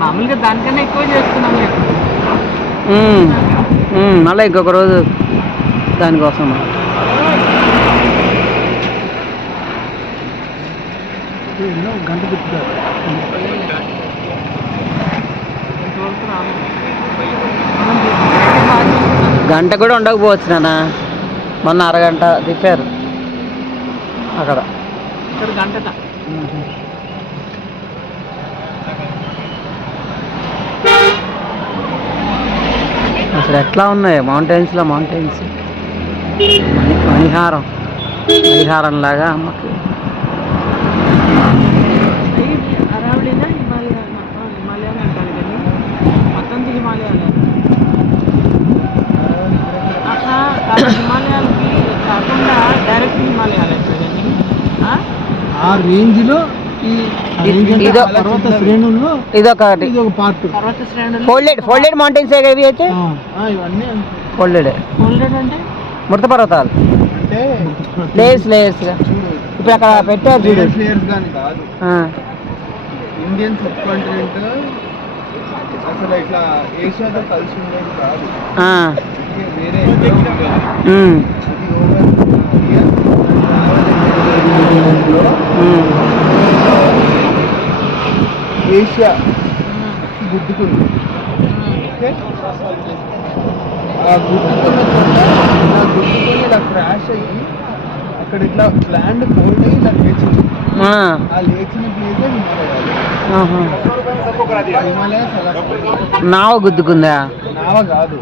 మామూలుగా దానికన్నా ఎక్కువ చేస్తున్నాం మళ్ళీ ఇంకొక రోజు దానికోసం గంట తిప్పుతారు. ఇంతవరకు రాము. గంట కూడా ఉండకపోవచ్చు నాన్న. మొన్న అరగంట తిప్పారు. అక్కడ. ఇక్కడ గంటట అసలు ఎట్లా ఉన్నాయి మౌంటైన్స్లో మౌంటైన్స్? మణి మణిహారం. మణిహారం లాగా అమ్మకి అరావళినా హిమాలయ హిమాలయాలు అంటారు కానీ మొత్తం హిమాలయాలు అట్లా కాదు హిమాలయాలకి కాకుండా డైరెక్ట్ హిమాలయాలు అంటారు కానీ ఆ? ఆ రేంజ్లో ఈ ఆ range అంటే ఇదో- ఆ పర్వత శ్రేణుల్లో ఇదొకటి. ఫోల్డెడ్ ఫోల్డెడ్ మౌంటైన్స్ ఇవి? అయితే ఇవన్నీ ఫోల్డెడ్ ఫోల్డెడ్ అంటే? మృత పర్వతాలు. అంటే లేయర్స్ లేయర్స్ ఇప్పుడు అక్కడ పెట్టారు చూడు. లేయర్స్ లేయర్స్ కానీ కాదు. ఆ, ఇండియన్ సబ్ కాంటినెంట్ అసలు ఇట్లా ఏషియాతో కలిసి ఉండేది కాదు. వేరే ఏషియా గుద్దుకుంది ఓకే? ఆ గుద్దుకున్న చోట ఆ గుద్దుకొని ఇలా క్రాష్ అయ్యి అక్కడ ఇట్లా ల్యాండ్ ఫోల్డ్ అయ్యి ఇలా లేచింది. ఆ, లేచిన ప్లేసే హిమాలయాలు. హిమాలయాస్ నావ గుద్దుకుందా? నావ కాదు.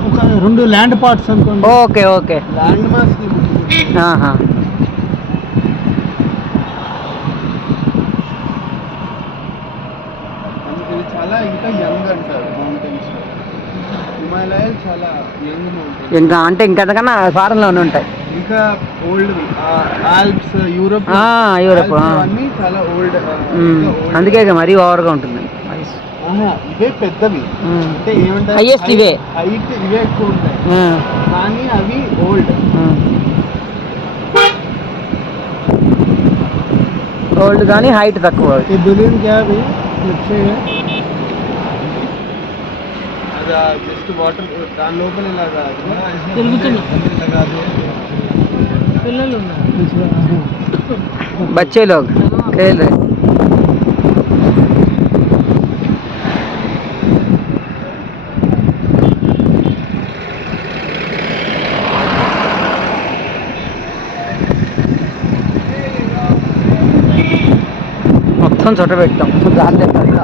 ఒక రెండు ల్యాండ్ పార్ట్స్ అనుకోండి. Okay okay. ల్యాండ్ మాస్ చాలా ఇంకా యంగ్ అంటారు మౌంటైన్స్ హిమాలయాలు చాలా యంగ్ మౌంటైన్ ఇంకా అంటే ఫారెన్లోనే ఉంటాయి. ఇంకా ఓల్డ్ ఆల్ప్స్ యూరోప్ యూరోప్ అన్ని చాలా ఓల్డ్ అందుకే మరీ ఓవర్గా ఉంటుంది. ఇవే పెద్దవి. అంటే ఇవే. హైట్ ఇవే ఎక్కువ ఉంటాయి. కానీ అవి ఓల్డ్ ఓల్డ్ కానీ హైట్ తక్కువ. బెలూన్ క్యాబ్ क्या है लेट्स से అది జస్ట్ వాటర్ దాని లోపల ఇలాగా తిరుగుతున్నా పిల్లలు ఉన్నారు बच्चे लोग खेल रहे మొత్తం చుట్ట పెట్టాం గాలి తెస్తుంది.